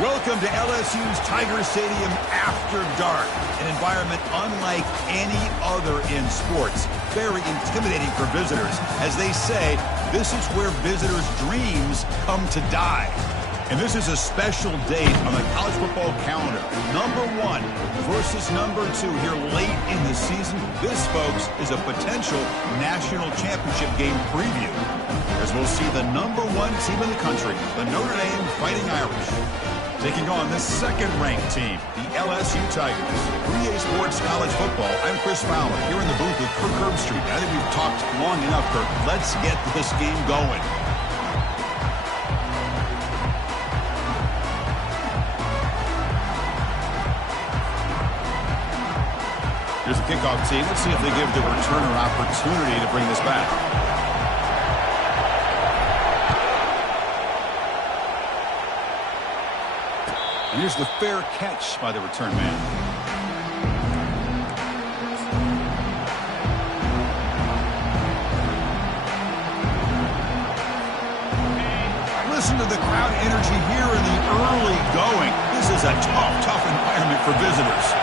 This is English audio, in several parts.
Welcome to LSU's Tiger Stadium after dark, an environment unlike any other in sports. Very intimidating for visitors. As they say, this is where visitors' dreams come to die. And this is a special date on the college football calendar. Number 1 versus number 2 here late in the season. This, folks, is a potential national championship game preview, as we'll see the number 1 team in the country, the Notre Dame Fighting Irish, taking on the second-ranked team, the LSU Tigers. 3A Sports College Football. I'm Chris Fowler, here in the booth with Kirk Herbstreit. I think we've talked long enough, Kirk. Let's get this game going. Here's the kickoff team. Let's see if they give the returner an opportunity to bring this back. And here's the fair catch by the return man. Listen to the crowd energy here in the early going. This is a tough environment for visitors.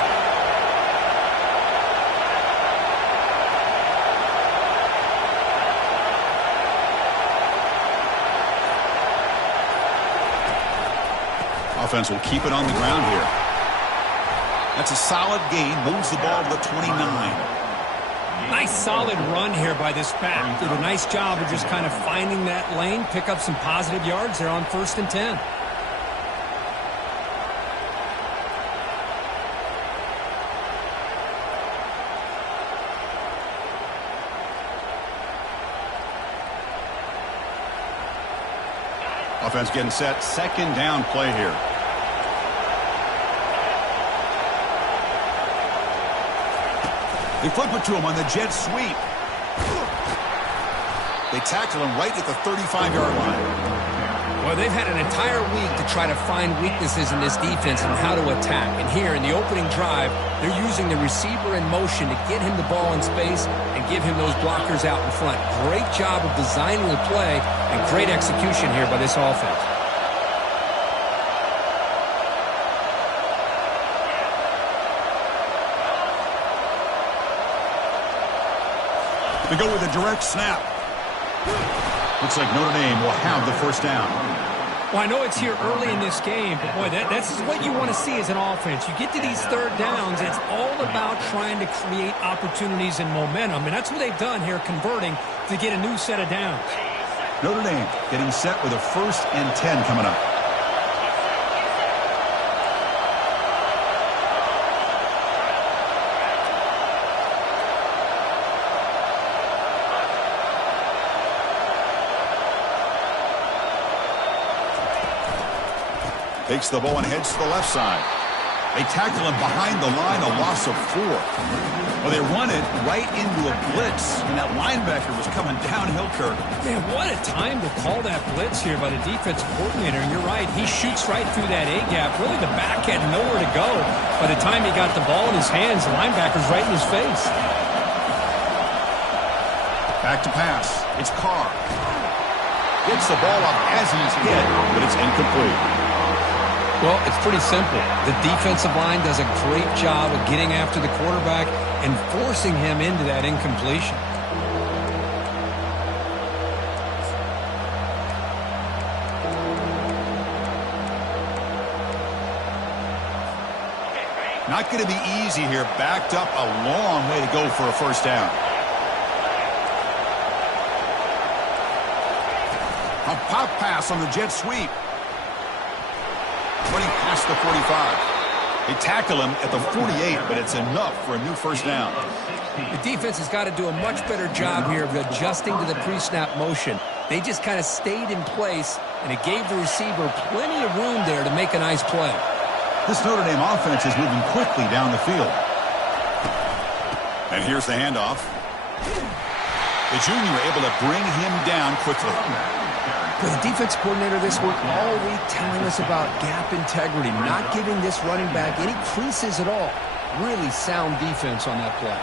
Offense will keep it on the ground here. That's a solid gain. Moves the ball to the 29. Nice solid run here by this back. Did a nice job of just kind of finding that lane, pick up some positive yards there on 1st and 10. Offense getting set. Second down play here. They flip it to him on the jet sweep. They tackle him right at the 35-yard line. Well, they've had an entire week to try to find weaknesses in this defense and how to attack. And here in the opening drive, they're using the receiver in motion to get him the ball in space and give him those blockers out in front. Great job of designing the play and great execution here by this offense. They go with a direct snap. Looks like Notre Dame will have the first down. Well, I know it's here early in this game, but boy, that's what you want to see as an offense. You get to these third downs, it's all about trying to create opportunities and momentum, and that's what they've done here, converting to get a new set of downs. Notre Dame getting set with a 1st and 10 coming up. Takes the ball and heads to the left side. They tackle him behind the line, a loss of 4. Well, they run it right into a blitz, and that linebacker was coming downhill, Kirk. Man, what a time to call that blitz here by the defensive coordinator. And you're right, he shoots right through that A-gap. Really, the back had nowhere to go. By the time he got the ball in his hands, the linebacker's right in his face. Back to pass. It's Carr. Gets the ball up as he's hit, but it's incomplete. Well, it's pretty simple. The defensive line does a great job of getting after the quarterback and forcing him into that incompletion. Not going to be easy here. Backed up a long way to go for a first down. A pop pass on the jet sweep. Running past the 45. They tackle him at the 48, but it's enough for a new first down. The defense has got to do a much better job here of adjusting to the pre-snap motion. They just kind of stayed in place, and it gave the receiver plenty of room there to make a nice play. This Notre Dame offense is moving quickly down the field. And here's the handoff. The junior able to bring him down quickly. For the defense coordinator this week, all week telling us about gap integrity, not giving this running back any creases at all. Really sound defense on that play.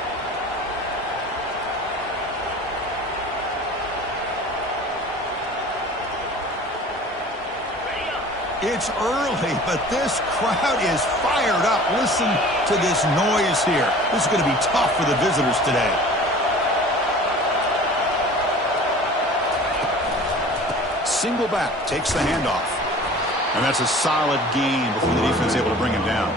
It's early, but this crowd is fired up. Listen to this noise here. This is going to be tough for the visitors today. Single back, takes the handoff. And that's a solid gain before the defense is able to bring him down.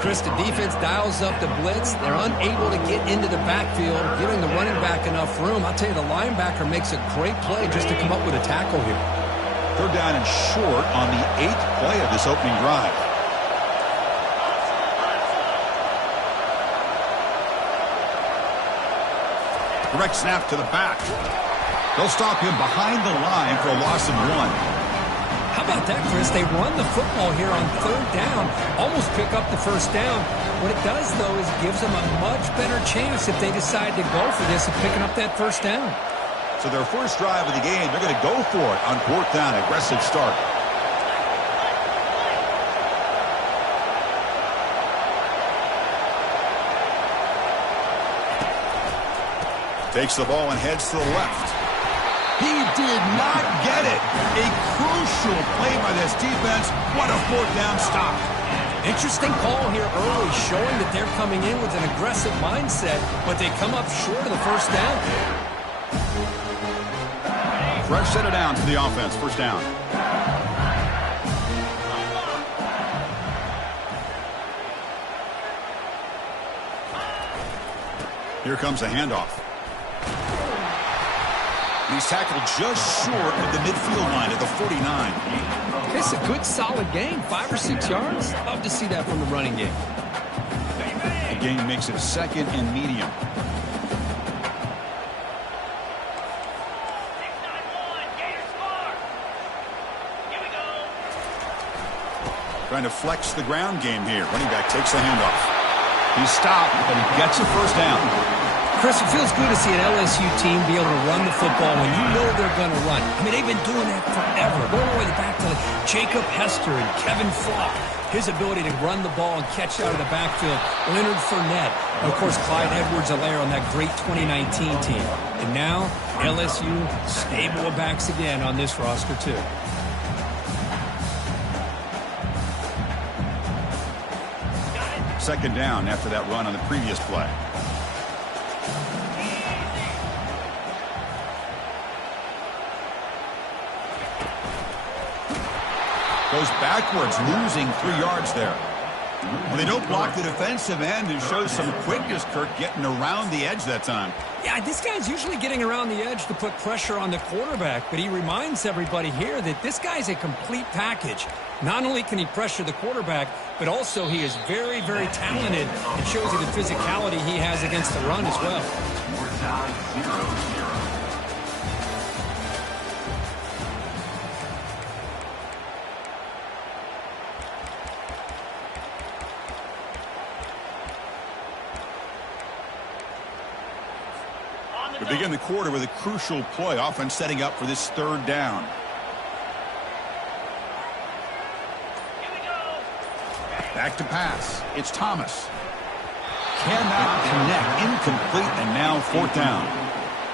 Chris, the defense dials up the blitz. They're unable to get into the backfield, giving the running back enough room. I'll tell you, the linebacker makes a great play just to come up with a tackle here. Third down and short on the 8th play of this opening drive. Direct snap to the back. They'll stop him behind the line for a loss of 1. How about that, Chris? They run the football here on third down, almost pick up the first down. What it does, though, is it gives them a much better chance if they decide to go for this of picking up that first down. So their first drive of the game, they're going to go for it on fourth down. Aggressive start. Takes the ball and heads to the left. He did not get it. A crucial play by this defense. What a fourth down stop. Interesting call here early, showing that they're coming in with an aggressive mindset, but they come up short of the first down. Fresh set of downs to the offense. First down. Here comes a handoff. He's tackled just short of the midfield line at the 49. It's a good, solid gain. 5 or 6 yards. Love to see that from the running game. The gain makes it second and medium. Trying to flex the ground game here. Running back takes the handoff. He's stopped, but he gets a first down. Chris, it feels good to see an LSU team be able to run the football when you know they're going to run. I mean, they've been doing that forever. Going all the way back to Jacob Hester and Kevin Falk. His ability to run the ball and catch out of the backfield. Leonard Fournette. And of course, Clyde Edwards-Helaire on that great 2019 team. And now, LSU stable of backs again on this roster, too. Second down after that run on the previous play. Goes backwards, losing 3 yards there. Well, they don't block the defensive end and shows some quickness, Kirk, getting around the edge that time. Yeah, this guy's usually getting around the edge to put pressure on the quarterback, but he reminds everybody here that this guy's a complete package. Not only can he pressure the quarterback, but also he is very, very talented. It shows you the physicality he has against the run as well. We begin the quarter with a crucial play, offense setting up for this third down. Back to pass. It's Thomas. Cannot connect. Incomplete, and now fourth down.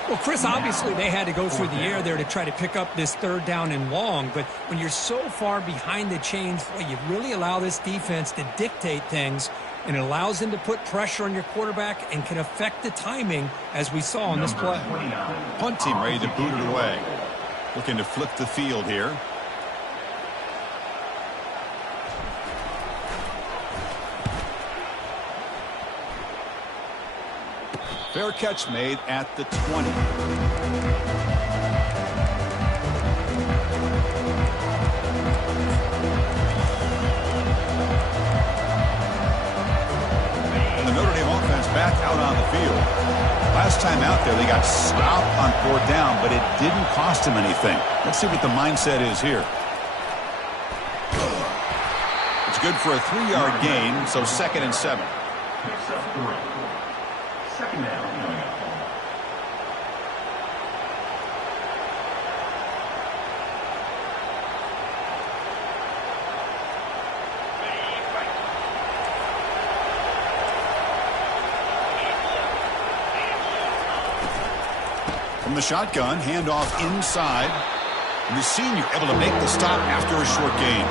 Well, Chris, obviously they had to go through the air there to try to pick up this third down and long, but when you're so far behind the chains, well, you really allow this defense to dictate things, and it allows them to put pressure on your quarterback and can affect the timing, as we saw on this play. Punt team ready to boot it away. Looking to flip the field here. Fair catch made at the 20. And the Notre Dame offense back out on the field. Last time out there, they got stopped on fourth down, but it didn't cost them anything. Let's see what the mindset is here. It's good for a 3-yard gain, so 2nd and 7. Second down. From the shotgun, handoff inside. And the senior able to make the stop after a short gain.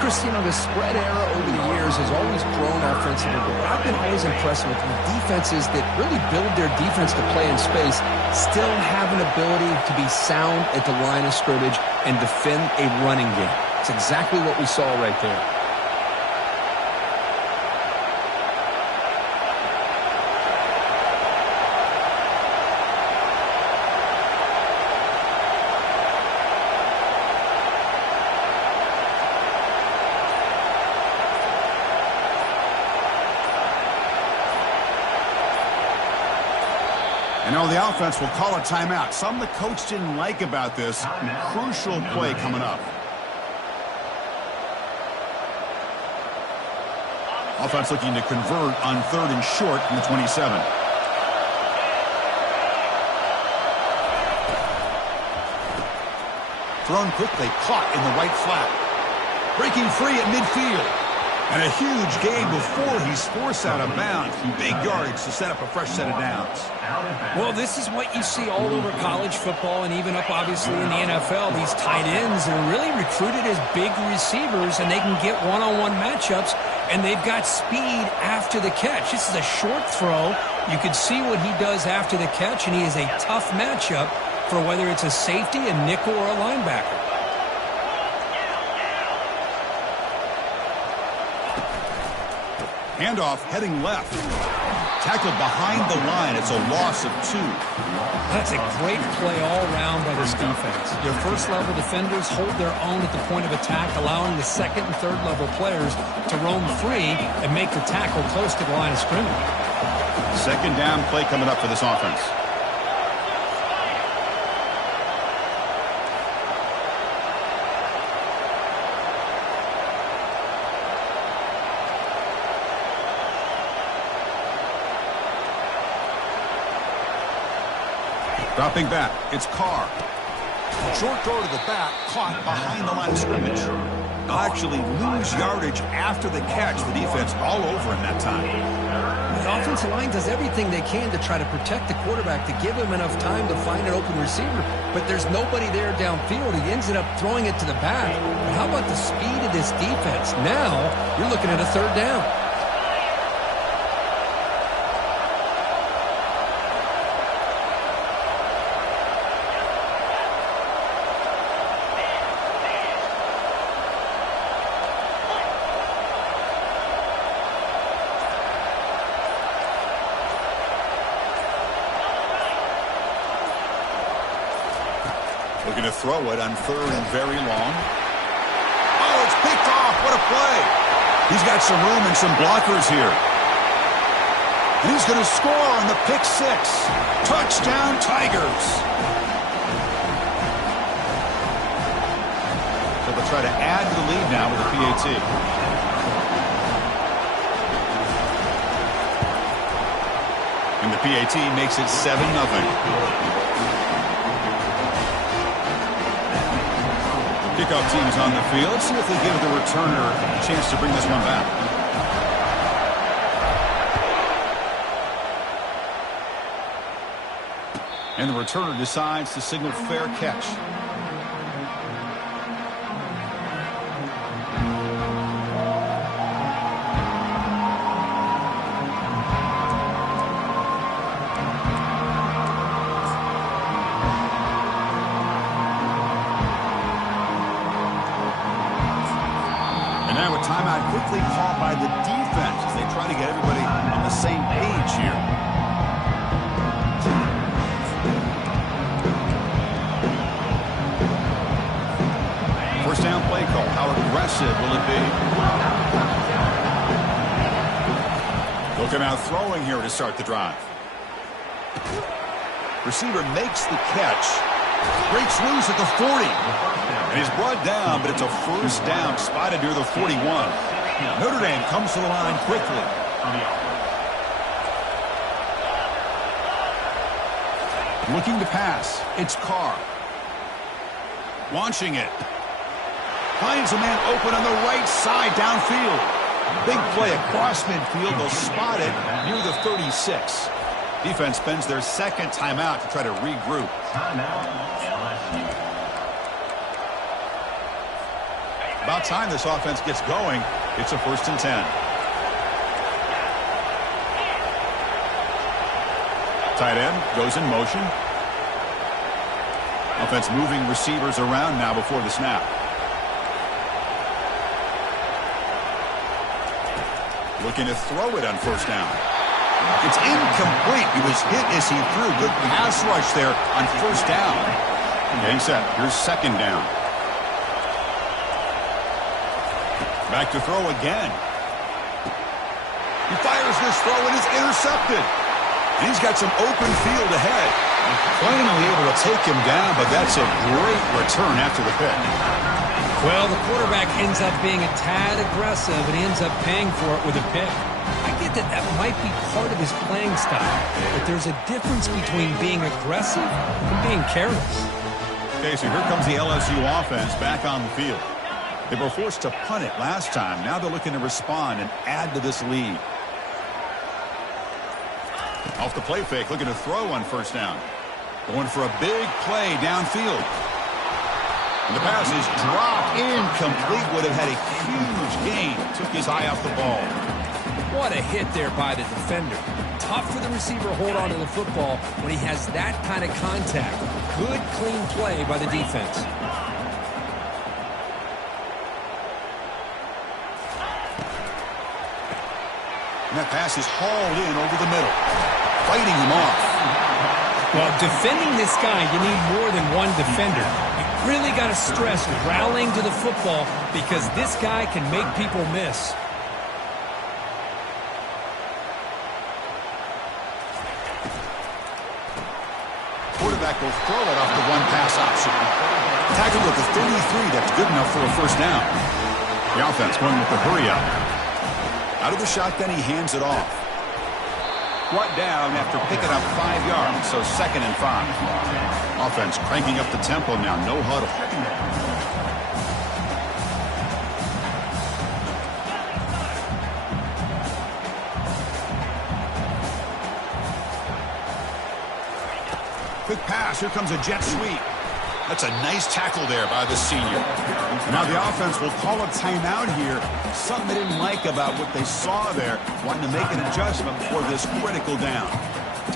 Chris, the spread era over the years has always grown offensively, but what I've been always impressed with defenses that really build their defense to play in space still have an ability to be sound at the line of scrimmage and defend a running game. It's exactly what we saw right there. And now the offense will call a timeout. Something the coach didn't like about this. Crucial play coming up. Offense looking to convert on 3rd and short from the 27. Thrown quickly, caught in the right flat. Breaking free at midfield. And a huge gain before he's forced out of bounds. Big yardage to set up a fresh set of downs. Well, this is what you see all over college football and even up, obviously, in the NFL. These tight ends are really recruited as big receivers, and they can get one-on-one matchups, and they've got speed after the catch. This is a short throw. You can see what he does after the catch, and he is a tough matchup for whether it's a safety, a nickel, or a linebacker. Handoff heading left. Tackled behind the line. It's a loss of 2. That's a great play all around by this defense. Your first-level defenders hold their own at the point of attack, allowing the second and third-level players to roam free and make the tackle close to the line of scrimmage. Second down play coming up for this offense. Dropping back, it's Carr. Short throw to the back, caught behind the line of scrimmage. Actually lose yardage after the catch. The defense all over him that time. The offensive line does everything they can to try to protect the quarterback, to give him enough time to find an open receiver, but there's nobody there downfield. He ends up throwing it to the back. But how about the speed of this defense? Now you're looking at a 3rd down. Looking to throw it on 3rd and very long. Oh, it's picked off. What a play. He's got some room and some blockers here. And he's going to score on the pick 6. Touchdown, Tigers. So they'll try to add to the lead now with a PAT. And the PAT makes it 7-0. Kickoff team is on the field. Let's see if they give the returner a chance to bring this one back. And the returner decides to signal fair catch. Timeout quickly called by the defense as they try to get everybody on the same page here. First down play call. How aggressive will it be? Looking out throwing here to start the drive. Receiver makes the catch. Breaks loose at the 40. And he's brought down, but it's a first down spotted near the 41. Notre Dame comes to the line quickly. Looking to pass. It's Carr. Launching it. Finds a man open on the right side downfield. Big play across midfield. They'll spot it near the 36. Defense spends their second timeout to try to regroup. About time this offense gets going. It's a 1st and 10. Tight end goes in motion. Offense moving receivers around now before the snap. Looking to throw it on 1st down. It's incomplete. He was hit as he threw. Good pass rush there on 1st down. Getting set. Here's 2nd down. Back to throw again. He fires this throw and it's intercepted. And he's got some open field ahead. Finally able to take him down, but that's a great return after the pick. Well, the quarterback ends up being a tad aggressive and ends up paying for it with a pick. I get that that might be part of his playing style, but there's a difference between being aggressive and being careless. Okay, so here comes the LSU offense back on the field. They were forced to punt it last time. Now they're looking to respond and add to this lead. Off the play fake, looking to throw on 1st down. Going for a big play downfield. And the pass is dropped. Incomplete. Would have had a huge gain. Took his eye off the ball. What a hit there by the defender. Tough for the receiver to hold on to the football when he has that kind of contact. Good, clean play by the defense. And that pass is hauled in over the middle. Fighting him off. Well, defending this guy, you need more than one defender. You really got to stress rallying to the football because this guy can make people miss. Quarterback will throw it off the one-pass option. Tackled at the 33. That's good enough for a 1st down. The offense going with the hurry-up. Out of the shotgun, he hands it off. Brought down after picking up 5 yards, so 2nd and 5. Offense cranking up the tempo now, no huddle. Quick pass, here comes a jet sweep. That's a nice tackle there by the senior. Now the offense will call a timeout here. Something they didn't like about what they saw there. Wanting to make an adjustment before this critical down.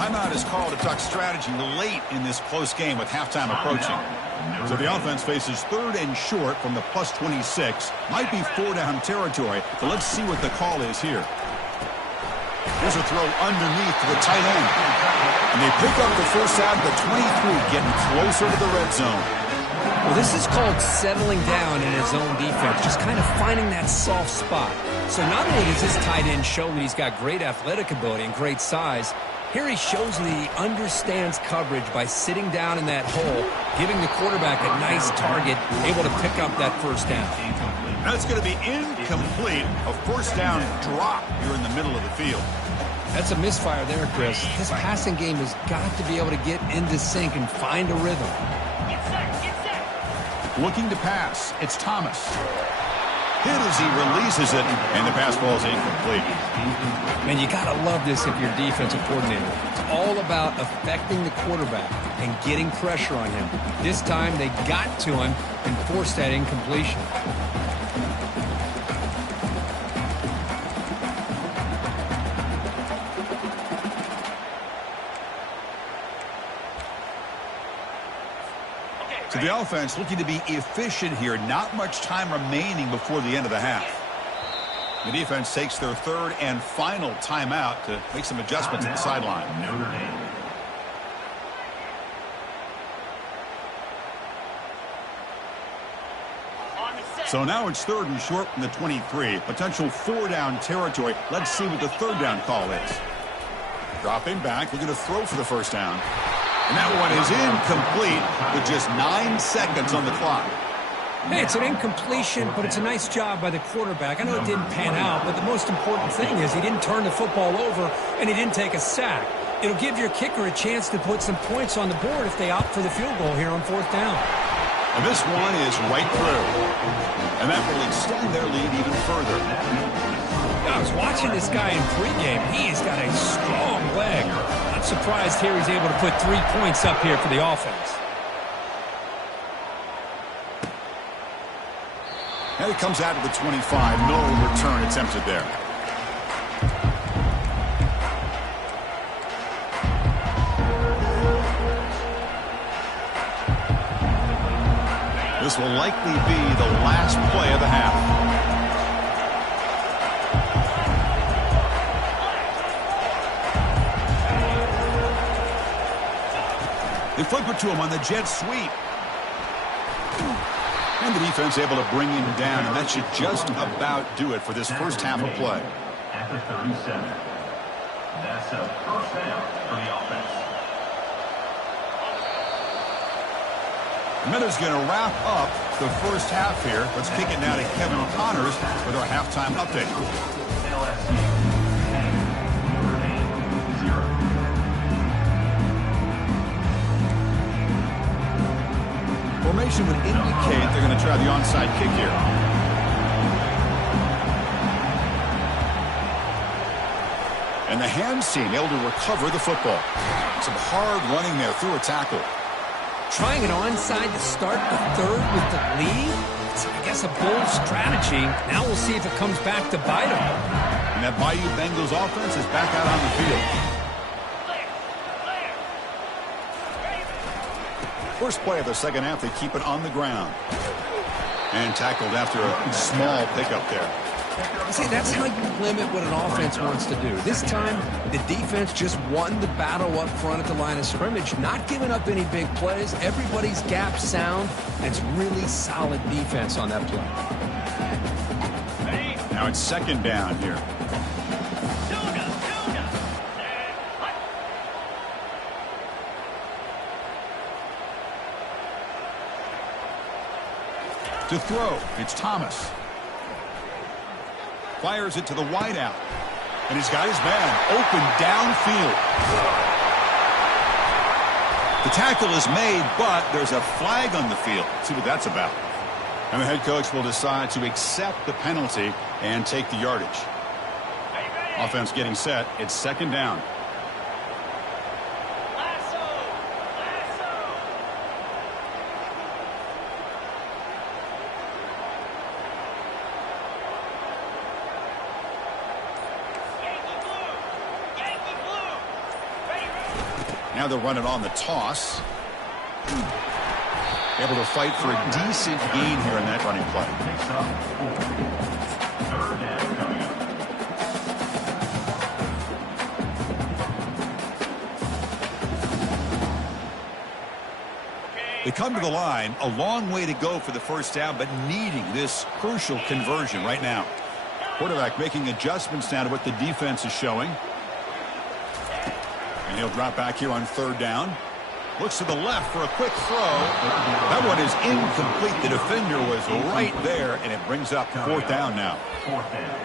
Timeout is called to talk strategy late in this close game with halftime approaching. So the offense faces 3rd and short from the +26. Might be 4-down territory, but let's see what the call is here. Here's a throw underneath to the tight end. And they pick up the 1st out of the 23, getting closer to the red zone. Well, this is called settling down in his own defense, just kind of finding that soft spot. So not only does this tight end show that he's got great athletic ability and great size, here he shows that he understands coverage by sitting down in that hole, giving the quarterback a nice target, able to pick up that 1st down. That's going to be incomplete. A 1st down drop here in the middle of the field. That's a misfire there, Chris. This passing game has got to be able to get into sync and find a rhythm. Looking to pass. It's Thomas. Hit as he releases it, and the pass ball is incomplete. Man, you got to love this if you're defensive coordinator. It's all about affecting the quarterback and getting pressure on him. This time they got to him and forced that incompletion. So the offense looking to be efficient here. Not much time remaining before the end of the half. The defense takes their 3rd and final timeout to make some adjustments at the sideline. So now it's 3rd and short from the 23. Potential 4-down territory. Let's see what the 3rd down call is. Dropping back, looking to throw for the 1st down. And that one is incomplete with just 9 seconds on the clock. Hey, it's an incompletion, but it's a nice job by the quarterback. I know it didn't pan out, but the most important thing is he didn't turn the football over and he didn't take a sack. It'll give your kicker a chance to put some points on the board if they opt for the field goal here on 4th down. And this one is right through. And that will extend their lead even further. I was watching this guy in pregame. He's got a strong leg. Not surprised here he's able to put 3 points up here for the offense. And it comes out to the 25. No return attempted there. This will likely be the last play of the half. They flip it to him on the jet sweep. And the defense able to bring him down, and that should just about do it for this first half of play. At the 37. That's a first down for the offense. Miller's going to wrap up the first half here. Let's kick it now to Kevin Connors with our halftime update. LSU 10-0. Formation would indicate they're going to try the onside kick here. And the hands team able to recover the football. Some hard running there through a tackle. Trying it onside to start the third with the lead? It's, I guess, a bold strategy. Now we'll see if it comes back to bite them. And that Bayou Bengals offense is back out on the field. First play of the second half, they keep it on the ground. And tackled after a small pickup there. See, that's how you limit what an offense wants to do. This time, the defense just won the battle up front at the line of scrimmage, not giving up any big plays. Everybody's gap sound, and it's really solid defense on that play. Now it's second down here. To throw, it's Thomas. Fires it to the wideout. And he's got his man open downfield. The tackle is made, but there's a flag on the field. Let's see what that's about. And the head coach will decide to accept the penalty and take the yardage. Offense getting set. It's second down. Now they'll run it on the toss. Able to fight for a decent gain here in that running play. Third down coming up. They come to the line, a long way to go for the first down, but needing this crucial conversion right now. Quarterback making adjustments now to what the defense is showing. And he'll drop back here on third down. Looks to the left for a quick throw. That one is incomplete. The defender was right there, and it brings up fourth down now.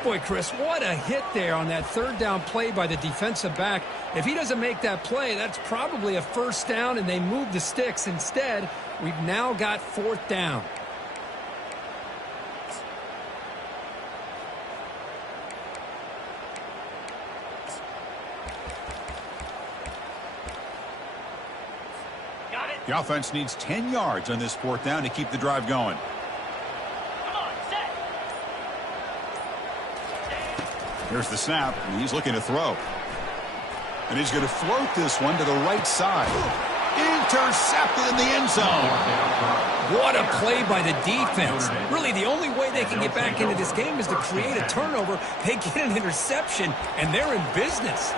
Boy, Chris, what a hit there on that third down play by the defensive back. If he doesn't make that play, that's probably a first down, and they move the sticks. Instead, we've now got fourth down. The offense needs 10 yards on this fourth down to keep the drive going. Here's the snap, and he's looking to throw. And he's going to float this one to the right side. Intercepted in the end zone. What a play by the defense. Really, the only way they can get back into this game is to create a turnover. They get an interception, and they're in business.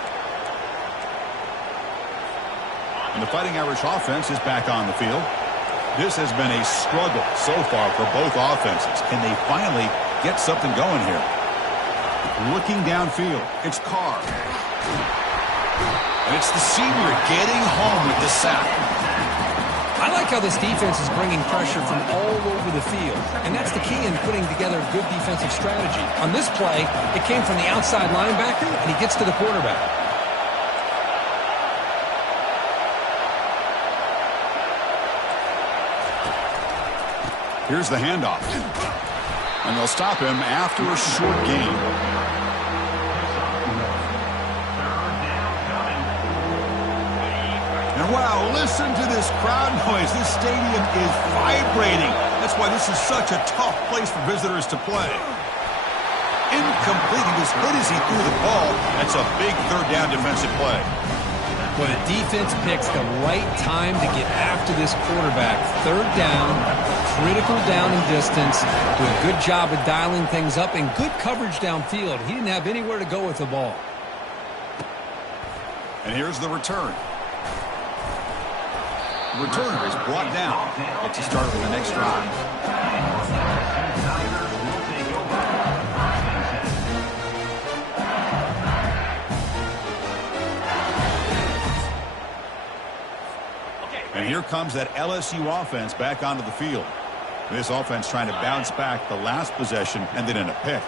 And the Fighting Irish offense is back on the field. This has been a struggle so far for both offenses. Can they finally get something going here? Looking downfield, it's Carr. And it's the senior getting home with the sack. I like how this defense is bringing pressure from all over the field. And that's the key in putting together a good defensive strategy. On this play, it came from the outside linebacker, and he gets to the quarterback. Here's the handoff. And they'll stop him after a short gain. And wow, listen to this crowd noise. This stadium is vibrating That's why this is such a tough place for visitors to play. Incomplete. He was hit as he threw the ball. That's a big third down defensive play. Well, the defense picks the right time to get after this quarterback. Third down, critical down and distance. Do a good job of dialing things up and good coverage downfield. He didn't have anywhere to go with the ball. And here's the return. The returner is brought down. Gets to start with the next drive. And here comes that LSU offense back onto the field. This offense trying to bounce back. The last possession ended in a pick.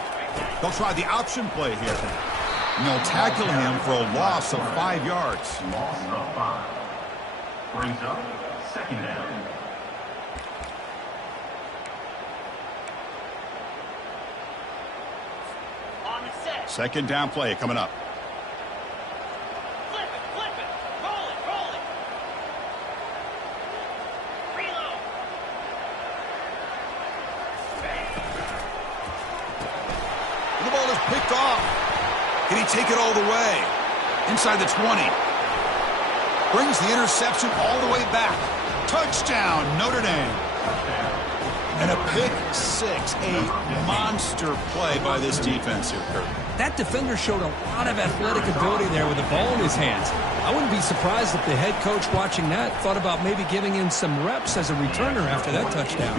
They'll try the option play here. And they'll tackle him for a loss of 5 yards. Loss of 5. Brings up second down. On the set. Second down play coming up. Flip it. Roll it. Reload. The ball is picked off. Can he take it all the way? Inside the 20. Brings the interception all the way back. Touchdown, Notre Dame. And a pick six. A monster play by this defense here, Kirk. That defender showed a lot of athletic ability there with the ball in his hands. I wouldn't be surprised if the head coach watching that thought about maybe giving him some reps as a returner after that touchdown.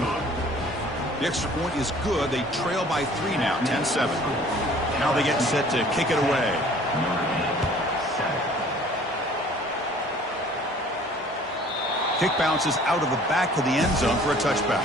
The extra point is good. They trail by 3 now, 10-7. Now they get set to kick it away. Kick bounces out of the back of the end zone for a touchback.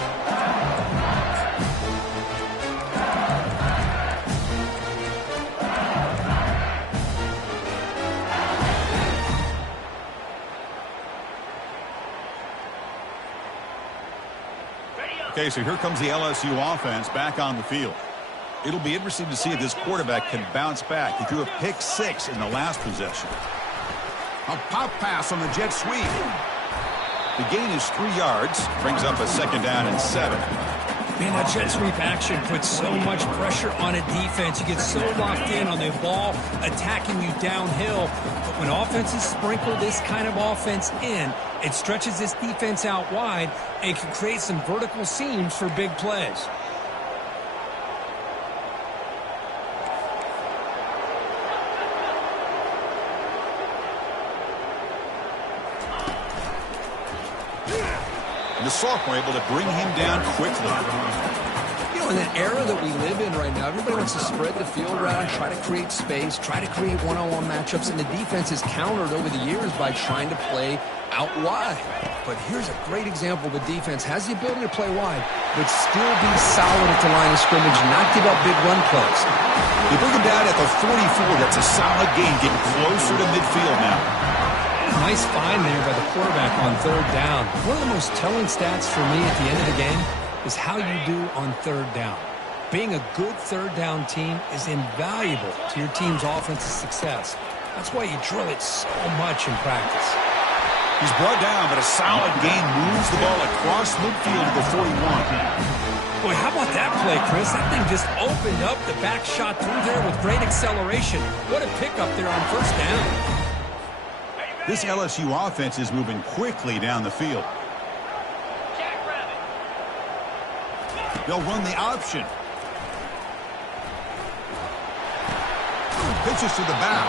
Okay, so here comes the LSU offense back on the field. It'll be interesting to see if this quarterback can bounce back. He threw a pick 6 in the last possession. A pop pass on the jet sweep. The gain is 3 yards. Brings up a second down and 7. Man, that jet sweep action puts so much pressure on a defense. You get so locked in on the ball attacking you downhill. But when offenses sprinkle this kind of offense in, it stretches this defense out wide and can create some vertical seams for big plays. The sophomore able to bring him down quickly. You know, in the era that we live in right now, everybody wants to spread the field around, try to create space, try to create one-on-one matchups, and the defense is countered over the years by trying to play out wide. But here's a great example. The defense has the ability to play wide, but still be solid at the line of scrimmage, not give up big run plays. They bring him down at the 44. That's a solid gain, getting closer to midfield now. Nice find there by the quarterback on third down. One of the most telling stats for me at the end of the game is how you do on third down. Being a good third down team is invaluable to your team's offensive success. That's why you drill it so much in practice. He's brought down, but a solid gain moves the ball across midfield to the 41. Boy, how about that play, Chris? That thing just opened up the back shot through there with great acceleration. What a pickup there on first down. This LSU offense is moving quickly down the field. They'll run the option. Pitches to the back.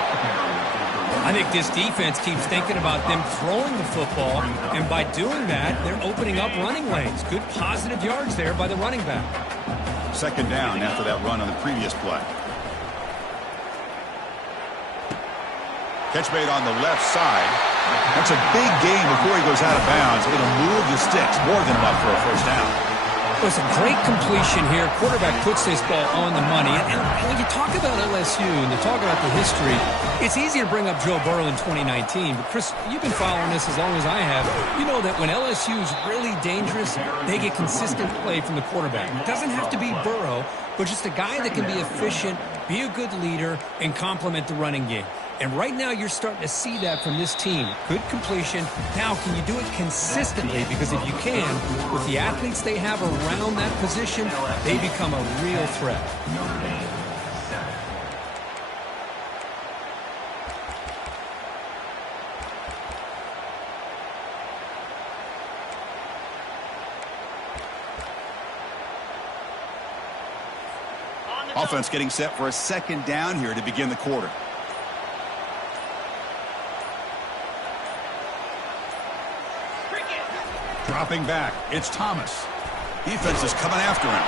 I think this defense keeps thinking about them throwing the football, and by doing that, they're opening up running lanes. Good positive yards there by the running back. Second down after that run on the previous play. Catch made on the left side. That's a big gain before he goes out of bounds. It'll move the sticks. More than enough for a first down. It was a great completion here. Quarterback puts this ball on the money. And when you talk about LSU and you talk about the history, it's easy to bring up Joe Burrow in 2019. But, Chris, you've been following this as long as I have. You know that when LSU is really dangerous, they get consistent play from the quarterback. It doesn't have to be Burrow, but just a guy that can be efficient, be a good leader, and complement the running game. And right now you're starting to see that from this team. Good completion. Now, can you do it consistently? Because if you can, with the athletes they have around that position, they become a real threat. Offense getting set for a second down here to begin the quarter. Dropping back, it's Thomas. Defense is coming after him.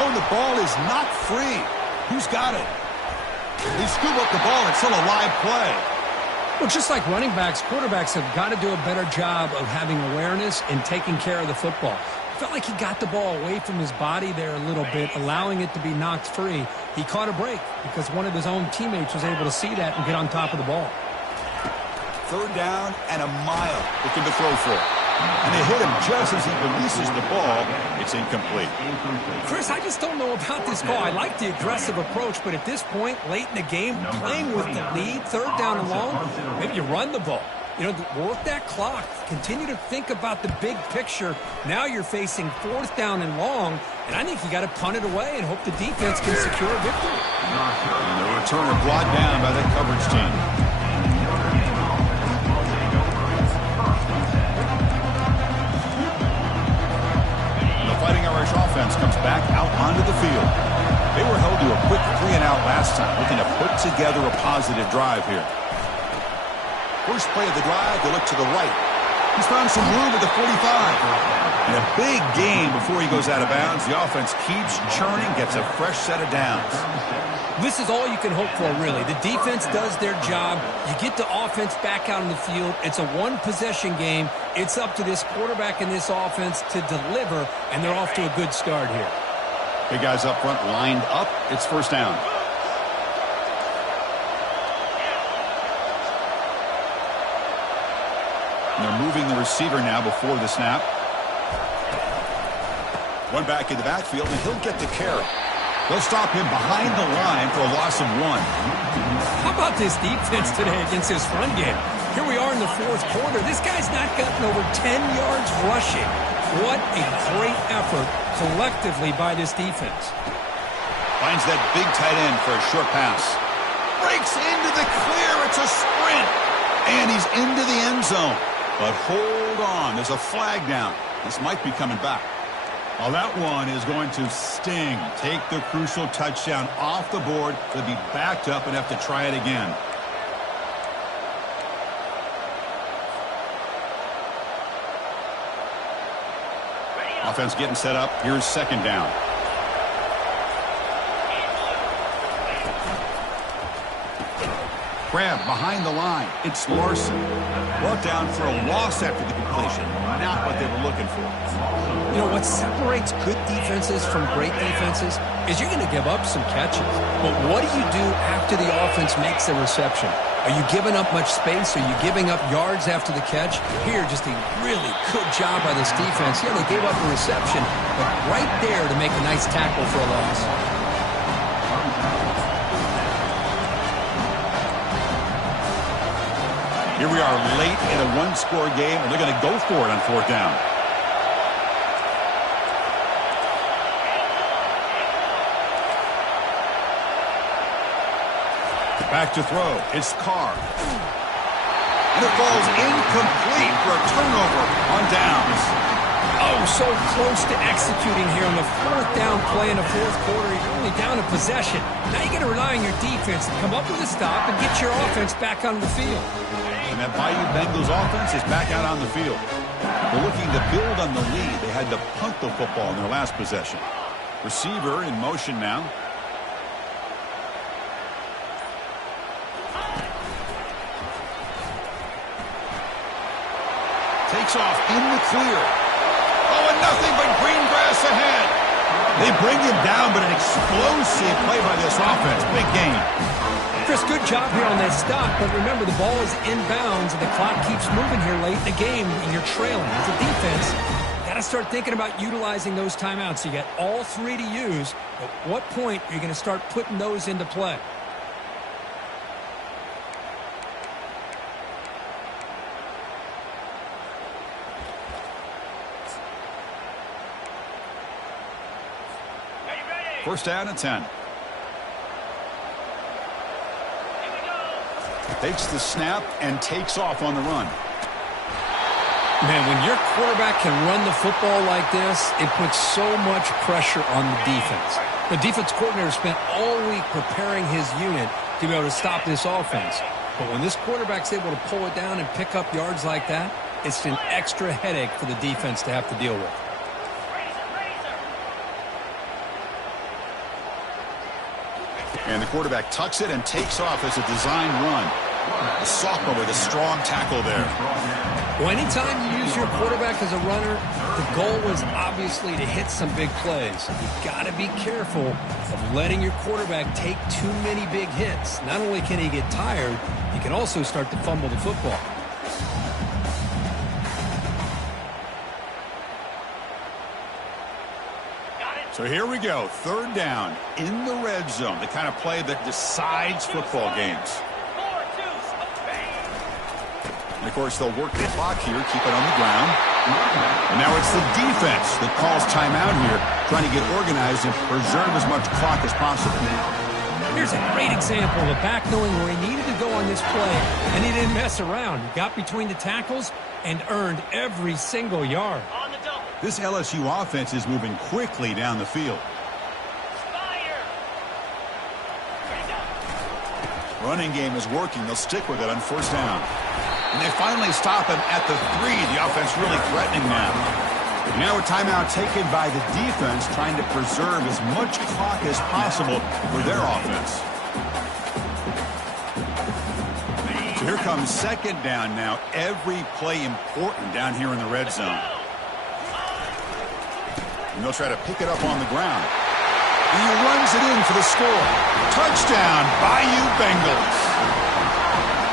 Oh, the ball is not free. Who's got it? They scoop up the ball. It's still a live play. Well, just like running backs, quarterbacks have got to do a better job of having awareness and taking care of the football. Felt like he got the ball away from his body there a little bit, allowing it to be knocked free. He caught a break because one of his own teammates was able to see that and get on top of the ball. Third down and a mile looking to throw for. And they hit him just as he releases the ball. It's incomplete. Chris, I just don't know about this call. I like the aggressive approach, but at this point, late in the game, playing with the lead, third down and long, maybe you run the ball. You know, work that clock. Continue to think about the big picture. Now you're facing fourth down and long, and I think you got to punt it away and hope the defense can secure a victory. And the returner brought down by the coverage team. The Fighting Irish offense comes back out onto the field. They were held to a quick 3-and-out last time, looking to put together a positive drive here. First play of the drive, they look to the right. He's found some room at the 45. And a big gain before he goes out of bounds. The offense keeps churning, gets a fresh set of downs. This is all you can hope for, really. The defense does their job. You get the offense back out on the field. It's a one-possession game. It's up to this quarterback and this offense to deliver, and they're off to a good start here. Big guys up front lined up. It's first down. And they're moving the receiver now before the snap. One back in the backfield, and he'll get the carry. They'll stop him behind the line for a loss of 1. How about this defense today against his run game? Here we are in the fourth quarter. This guy's not gotten over 10 yards rushing. What a great effort collectively by this defense. Finds that big tight end for a short pass. Breaks into the clear. It's a sprint. And he's into the end zone. But hold on. There's a flag down. This might be coming back. Well, that one is going to sting. Take the crucial touchdown off the board. They'll be backed up and have to try it again. Offense getting set up. Here's second down. Grab behind the line. It's Larson. Brought down for a loss after the completion. Not what they were looking for. You know, what separates good defenses from great defenses is you're going to give up some catches. But what do you do after the offense makes a reception? Are you giving up much space? Are you giving up yards after the catch? Here, just a really good job by this defense. Yeah, they gave up a reception, but right there to make a nice tackle for a loss. Here we are late in a one-score game, and they're going to go for it on fourth down. Back to throw. It's Carr. And it falls incomplete for a turnover on downs. Oh, so close to executing here on the fourth down play in the fourth quarter. You're only down a possession. Now you got to rely on your defense to come up with a stop and get your offense back on the field. And that Bayou Bengals offense is back out on the field. They're looking to build on the lead. They had to punt the football in their last possession. Receiver in motion now. Takes off in the clear. Oh, and nothing but green grass ahead. They bring him down, but an explosive play by this offense. Big gain. Chris, good job here on that stop, but remember the ball is inbounds and the clock keeps moving here late in the game and you're trailing. As a defense, you got to start thinking about utilizing those timeouts. You got all three to use. At what point are you going to start putting those into play? First down and 10. Takes the snap and takes off on the run. Man, when your quarterback can run the football like this, it puts so much pressure on the defense. The defense coordinator spent all week preparing his unit to be able to stop this offense. But when this quarterback's able to pull it down and pick up yards like that, it's an extra headache for the defense to have to deal with. And the quarterback tucks it and takes off as a design run. The sophomore with a strong tackle there. Well, anytime you use your quarterback as a runner, the goal is obviously to hit some big plays. You've got to be careful of letting your quarterback take too many big hits. Not only can he get tired, he can also start to fumble the football. So here we go, third down in the red zone, the kind of play that decides football games. And, of course, they'll work the clock here, keep it on the ground. And now it's the defense that calls timeout here, trying to get organized and preserve as much clock as possible. Here's a great example of the back knowing where he needed to go on this play, and he didn't mess around. He got between the tackles and earned every single yard. This LSU offense is moving quickly down the field. Running game is working. They'll stick with it on first down. And they finally stop him at the 3. The offense really threatening now. Now a timeout taken by the defense, trying to preserve as much clock as possible for their offense. So here comes second down now. Every play important down here in the red zone. And they'll try to pick it up on the ground. And he runs it in for the score. Touchdown, Bayou Bengals.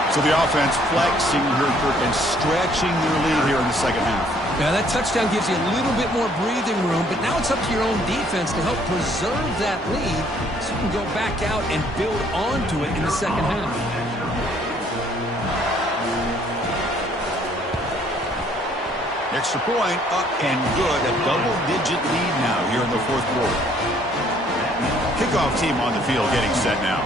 So the offense flexing here, and stretching their lead here in the second half. Now that touchdown gives you a little bit more breathing room, but now it's up to your own defense to help preserve that lead so you can go back out and build onto it in the second half. Extra point up and good. A double-digit lead now here in the fourth quarter. Kickoff team on the field getting set now.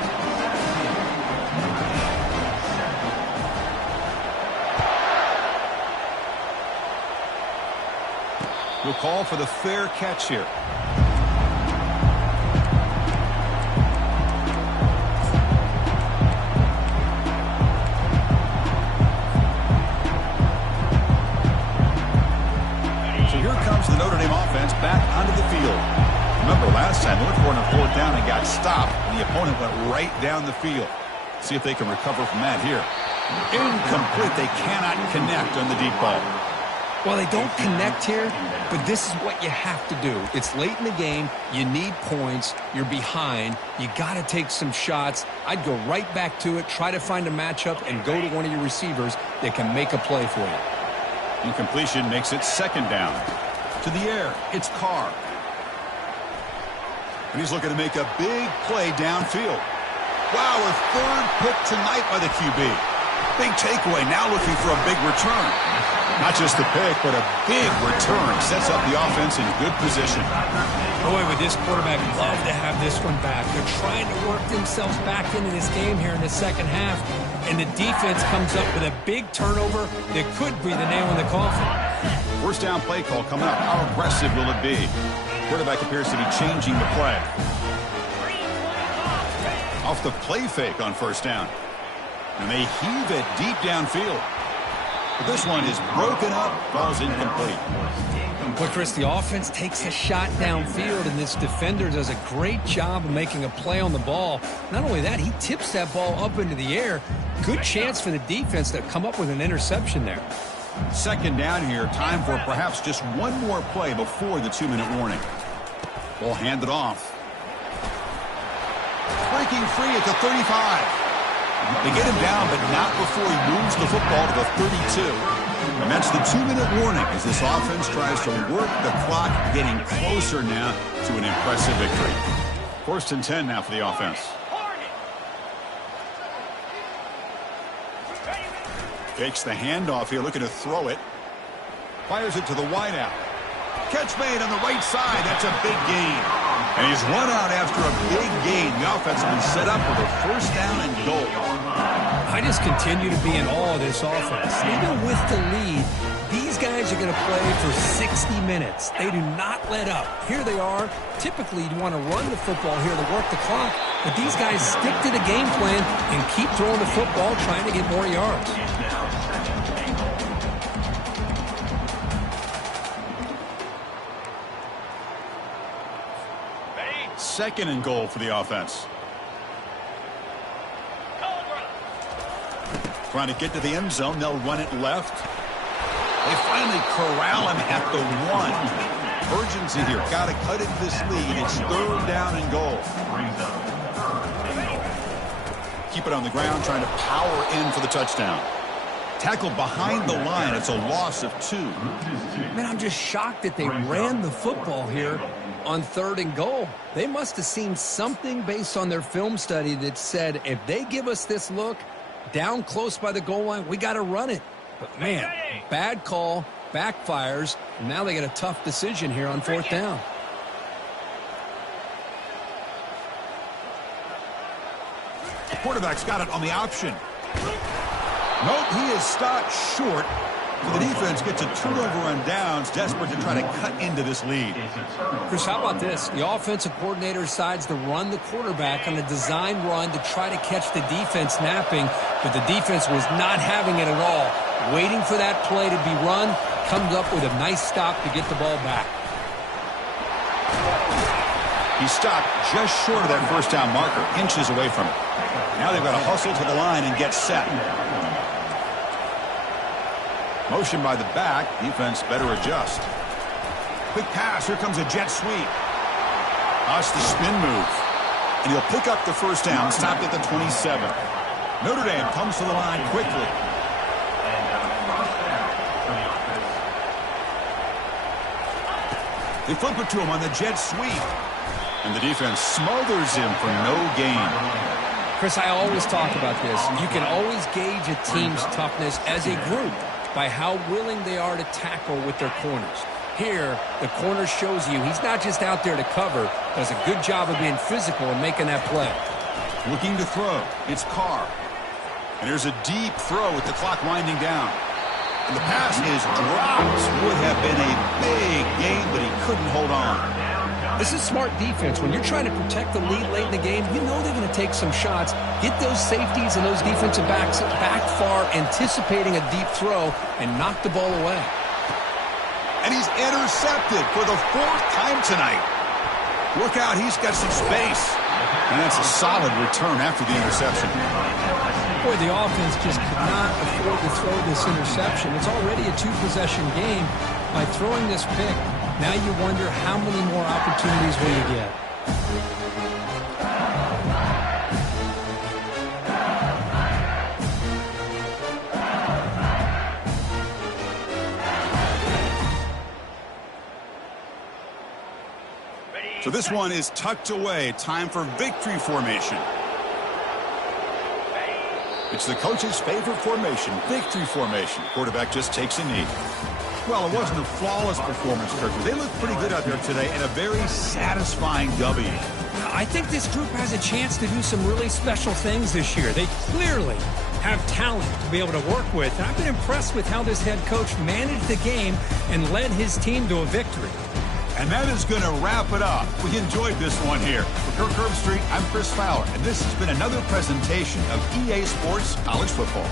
We'll call for the fair catch here. So here comes the Notre Dame offense back onto the field. Remember last time they went for it on fourth down and got stopped. And the opponent went right down the field. See if they can recover from that here. Incomplete. They cannot connect on the deep ball. Well, they don't connect here, but this is what you have to do. It's late in the game. You need points. You're behind. You got to take some shots. I'd go right back to it, try to find a matchup, and go to one of your receivers that can make a play for you. Incompletion makes it second down. To the air, it's Carr. And he's looking to make a big play downfield. Wow, a third pick tonight by the QB. Big takeaway, now looking for a big return. Not just the pick, but a big return. Sets up the offense in good position. Boy, would this quarterback love to have this one back. They're trying to work themselves back into this game here in the second half. And the defense comes up with a big turnover that could be the nail in the coffin. First down play call coming up. How aggressive will it be? Quarterback appears to be changing the play. Off the play fake on first down. And they heave it deep downfield. But this one is broken up, falls incomplete. But Chris, the offense takes a shot downfield, and this defender does a great job of making a play on the ball. Not only that, he tips that ball up into the air. Good chance for the defense to come up with an interception there. Second down here, time for perhaps just one more play before the 2-minute warning. Ball handed off. Breaking free at the 35. They get him down, but not before he moves the football to the 32. And that's the 2-minute warning as this offense tries to work the clock, getting closer now to an impressive victory. First and 10 now for the offense. Takes the handoff here, looking to throw it. Fires it to the wideout. Catch made on the right side. That's a big gain. And he's run out after a big gain. The offense will be set up with a first down and goal. I just continue to be in awe of this offense. Even with the lead, these guys are going to play for 60 minutes. They do not let up. Here they are. Typically, you want to run the football here to work the clock, but these guys stick to the game plan and keep throwing the football, trying to get more yards. Second and goal for the offense. Trying to get to the end zone. They'll run it left. They finally corral him at the 1. Urgency here. Got to cut into this lead. It's third down and goal. Keep it on the ground, trying to power in for the touchdown. Tackled behind the line. It's a loss of 2. Man, I'm just shocked that they ran the football here on third and goal. They must have seen something based on their film study that said, if they give us this look down close by the goal line, we got to run it. But, man, bad call, backfires, and now they get a tough decision here on fourth down. The quarterback's got it on the option. Nope, he is stopped short. The defense gets a turnover on downs, desperate to try to cut into this lead. Chris, how about this? The offensive coordinator decides to run the quarterback on a design run to try to catch the defense napping, but the defense was not having it at all. Waiting for that play to be run, comes up with a nice stop to get the ball back. He stopped just short of that first down marker, inches away from it. Now they've got to hustle to the line and get set. Motion by the back. Defense better adjust. Quick pass. Here comes a jet sweep. That's the spin move. And he'll pick up the first down. Stopped at the 27. Notre Dame comes to the line quickly. They flip it to him on the jet sweep. And the defense smothers him for no gain. Chris, I always talk about this. You can always gauge a team's toughness as a group by how willing they are to tackle with their corners. Here, the corner shows you he's not just out there to cover, does a good job of being physical and making that play. Looking to throw. It's Carr. And there's a deep throw with the clock winding down. And the pass is dropped. Would have been a big gain, but he couldn't hold on. This is smart defense. When you're trying to protect the lead late in the game, you know they're going to take some shots, get those safeties and those defensive backs back far, anticipating a deep throw, and knock the ball away. And he's intercepted for the 4th time tonight. Look out, he's got some space. And that's a solid return after the interception. Boy, the offense just could not afford to throw this interception. It's already a 2-possession game. By throwing this pick, now you wonder how many more opportunities will you get. So this one is tucked away. Time for victory formation. It's the coach's favorite formation, victory formation. Quarterback just takes a knee. Well, it wasn't a flawless performance, Kirk. They looked pretty good out there today and a very satisfying W. I think this group has a chance to do some really special things this year. They clearly have talent to be able to work with. And I've been impressed with how this head coach managed the game and led his team to a victory. And that is going to wrap it up. We enjoyed this one here. For Kirk Herbstreit, I'm Chris Fowler, and this has been another presentation of EA Sports College Football.